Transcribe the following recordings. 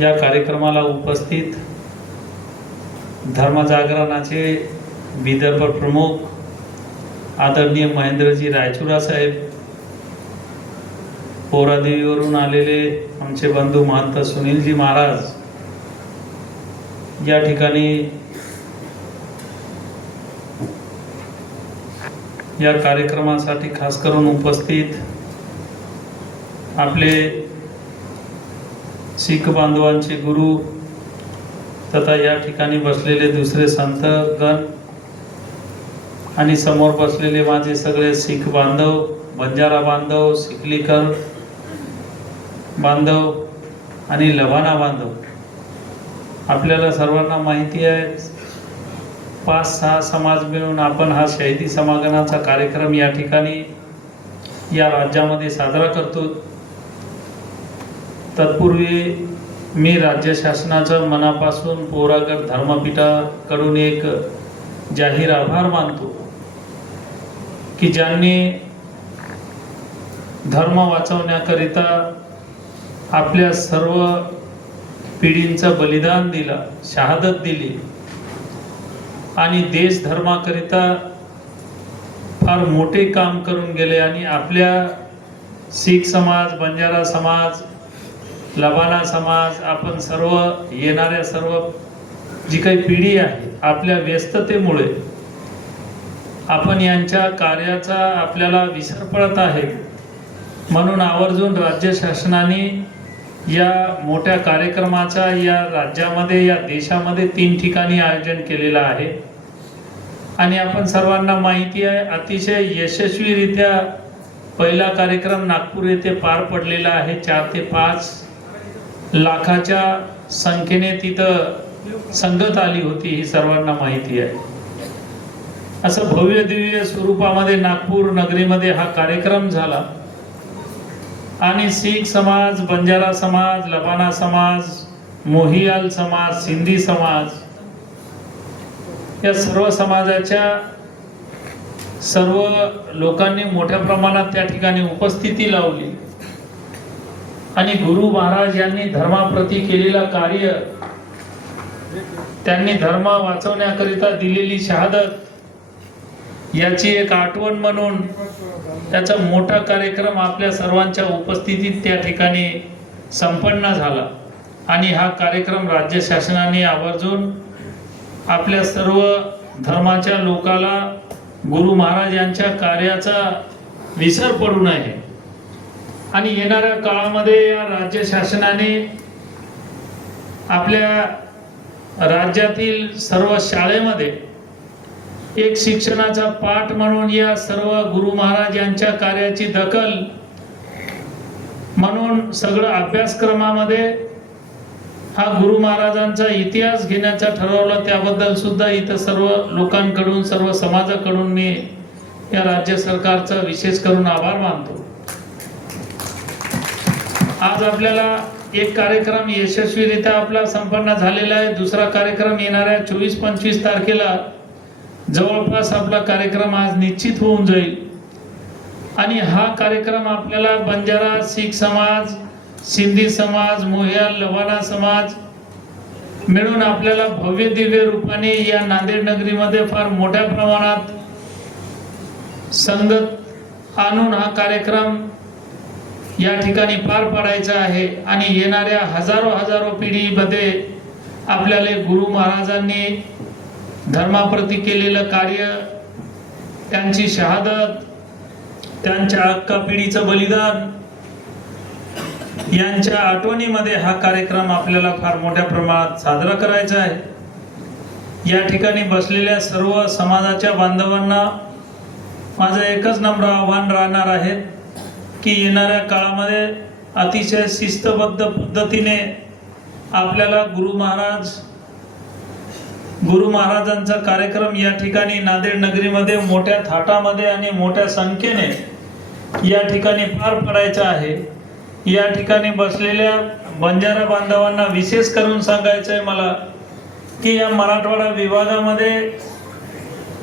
या कार्यक्रमाला उपस्थित धर्मजागरणाचे विदर्भ प्रमुख आदरणीय महेंद्रजी रायचुरा साहेब, पोरादेवीवरून आलेले आमचे बंधू महंत सुनीलजी महाराज या ठिकाणी या कार्यक्रमासाठी खास करून उपस्थित आपले शीख बांधवांचे गुरु तथा या ठिकाणी बसलेले दुसरे संत गण आणि समोर बसलेले माझे सगळे शीख बांधव, बंजारा बांधव, सिकलीकर बांधव आणि लबाना बांधव, आपल्याला सर्वांना माहिती आहे 5-6 समाज मिळून आपण हा शहीदी समागमाचा कार्यक्रम या ठिकाणी या राज्यामध्ये साजरा करतो। तत्पूर्वी मी राज्य शासनाचं मनापासून पोरागड धर्मपीठाकडून एक जाहीर आभार मानतो की ज्यांनी धर्म वाचवण्याकरिता आपल्या सर्व पिढींचं बलिदान दिलं, शहादत दिली आणि देश धर्माकरिता फार मोठे काम करून गेले आणि आपल्या शीख समाज, बंजारा समाज, लबाना समाज, आपण सर्व येणाऱ्या सर्व जी काही पिढी आहे आपल्या व्यस्ततेमुळे आपण यांच्या कार्याचा आपल्याला विसर पडत आहे। म्हणून आवर्जून राज्य शासनाने या मोठ्या कार्यक्रमाचा या राज्यामध्ये, या देशामध्ये 3 ठिकाणी आयोजन केलेलं आहे आणि आपण सर्वांना माहिती आहे अतिशय यशस्वीरित्या पहिला कार्यक्रम नागपूर येथे पार पडलेला आहे। 4 ते 5 लाखाच्या संख्येने तिथं संगत आली होती, ही सर्वांना माहिती आहे। असं भव्य दिव्य स्वरूपामध्ये नागपूर नगरीमध्ये हा कार्यक्रम झाला आणि शीख समाज, बंजारा समाज, लबाना समाज, मोहियाल समाज, सिंधी समाज या सर्व समाजाच्या सर्व लोकांनी मोठ्या प्रमाणात त्या ठिकाणी उपस्थिती लावली आणि गुरु महाराज यांनी धर्माप्रती केलेला कार्य, त्यांनी धर्म वाचवण्याकरिता दिलेली शहादत याची एक आठवण म्हणून त्याचा मोठा कार्यक्रम आपल्या सर्वांच्या उपस्थितीत त्या ठिकाणी संपन्न झाला आणि हा कार्यक्रम राज्य शासनाने आवर्जून आपल्या सर्व धर्माच्या लोकाला गुरु महाराज यांच्या कार्याचा विसर पडू नये आणि येणाऱ्या काळामध्ये या राज्य शासनाने आपल्या राज्यातील सर्व शाळेमध्ये एक शिक्षणाचा पाठ म्हणून या सर्व गुरु महाराज यांच्या कार्याची दखल म्हणून सगळं अभ्यासक्रमामध्ये हा गुरु महाराजांचा इतिहास घेण्याचा ठरवलं। त्याबद्दल सुद्धा इथं सर्व लोकांकडून, सर्व समाजाकडून मी या राज्य सरकारचा विशेष करून आभार मानतो। आज आपल्याला एक कार्यक्रम यशस्वीरित्या आपला संपन्न झालेला आहे। दुसरा कार्यक्रम येणाऱ्या 24-25 तारखेला जवळपास आपला कार्यक्रम आज निश्चित होऊन जाईल आणि हा कार्यक्रम आपल्याला बंजारा, शीख समाज, सिंधी समाज, मोहियाल, लबाना समाज मिळून आपल्याला भव्य दिव्य रूपाने या नांदेड नगरीमध्ये फार मोठ्या प्रमाणात संगत आणून हा कार्यक्रम या ठिकाणी पार पाडायचा आहे आणि येणाऱ्या हजारो पिढीमध्ये आपल्याला गुरु महाराजांनी धर्माप्रती केलेलं कार्य, त्यांची शहादत, त्यांच्या अख्खा पिढीचं बलिदान यांच्या आठवणीमध्ये हा कार्यक्रम आपल्याला फार मोठ्या प्रमाणात साजरा करायचा आहे। या ठिकाणी बसलेल्या सर्व समाजाच्या बांधवांना माझं एकच नम्र आव्हान राहणार आहे की येणाऱ्या काळामध्ये अतिशय शिस्तबद्ध पद्धतीने आपल्याला गुरु महाराजांचा कार्यक्रम या ठिकाणी नांदेड नगरीमध्ये मोठ्या थाटामध्ये आणि मोठ्या संख्येने या ठिकाणी पार पडायचा आहे। या ठिकाणी बसलेल्या बंजारा बांधवांना विशेष करून सांगायचं आहे मला की या मराठवाडा विभागामध्ये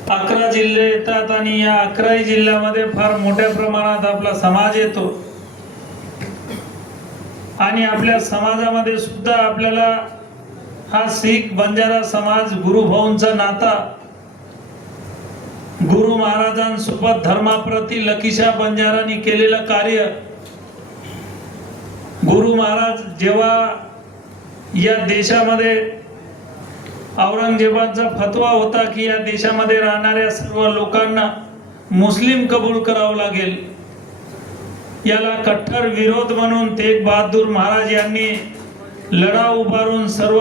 11 जिल्हे येतात आणि या 11 जिल्ह्यामध्ये फार मोठ्या प्रमाणात आपला समाज येतो आणि आपल्या समाजामध्ये सुद्धा आपल्याला हा शीख बंजारा समाज गुरुभाऊंचा नाता, गुरु महाराजांसोबत धर्माप्रती लकीशाह बंजारांनी केलेलं कार्य, गुरु महाराज जेव्हा या देशामध्ये औरंगजेबाचा फतवा होता की या देशामध्ये राहणाऱ्या सर्व लोकांना मुस्लिम कबूल करावं लागेल, याला कट्टर विरोध म्हणून तेग बहादूर महाराज यांनी लढा उभारून सर्व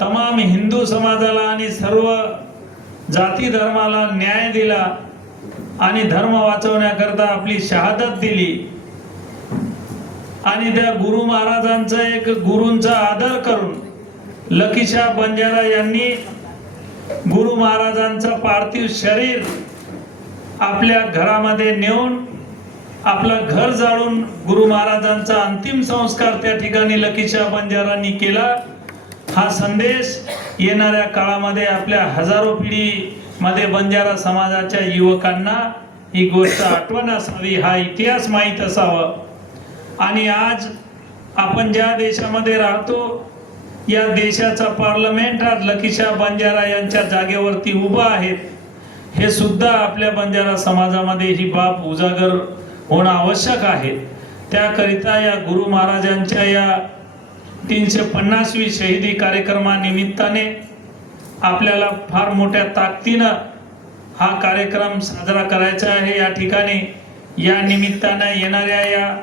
तमाम हिंदू समाजाला आणि सर्व जाती धर्माला न्याय दिला आणि धर्म वाचवण्याकरता आपली शहादत दिली। आणि त्या गुरु महाराजांचा एक गुरूंचा आदर करून लकीशाह बंजारा यांनी गुरु महाराजांचं पार्थिव शरीर आपल्या घरामध्ये नेऊन आपलं घर जाळून गुरु महाराजांचा अंतिम संस्कार त्या ठिकाणी लकीशाह बंजारांनी केला। हा संदेश येणाऱ्या काळामध्ये आपल्या हजारो पिढीमध्ये बंजारा समाजाच्या युवकांना ही गोष्ट आठवण असावी, हा इतिहास माहीत असावा। आणि आज आपण ज्या देशामध्ये राहतो या देशाचा पार्लमेंट आज लकीशाह बंजारा यांच्या जागेवरती उभा आहे, हे सुद्धा आपल्या बंजारा समाजामध्ये ही बाब उजागर होणं आवश्यक आहे। त्याकरिता या गुरु महाराजांच्या या 350वी शहीदी कार्यक्रमानिमित्ताने आपल्याला फार मोठ्या ताकदीनं हा कार्यक्रम साजरा करायचा आहे। या ठिकाणी या निमित्ताने येणाऱ्या या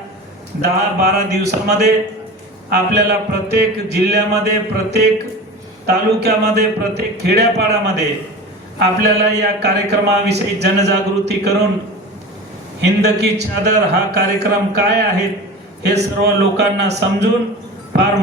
10-12 दिवसामध्ये आपल्याला प्रत्येक जिल्ह्यामध्ये, प्रत्येक तालुक्यामध्ये, प्रत्येक खेड्यापाड्यामध्ये आपल्याला या कार्यक्रमाविषयी जनजागृती करून हिंद की चादर हा कार्यक्रम काय आहे हे सर्व लोकांना समजून फार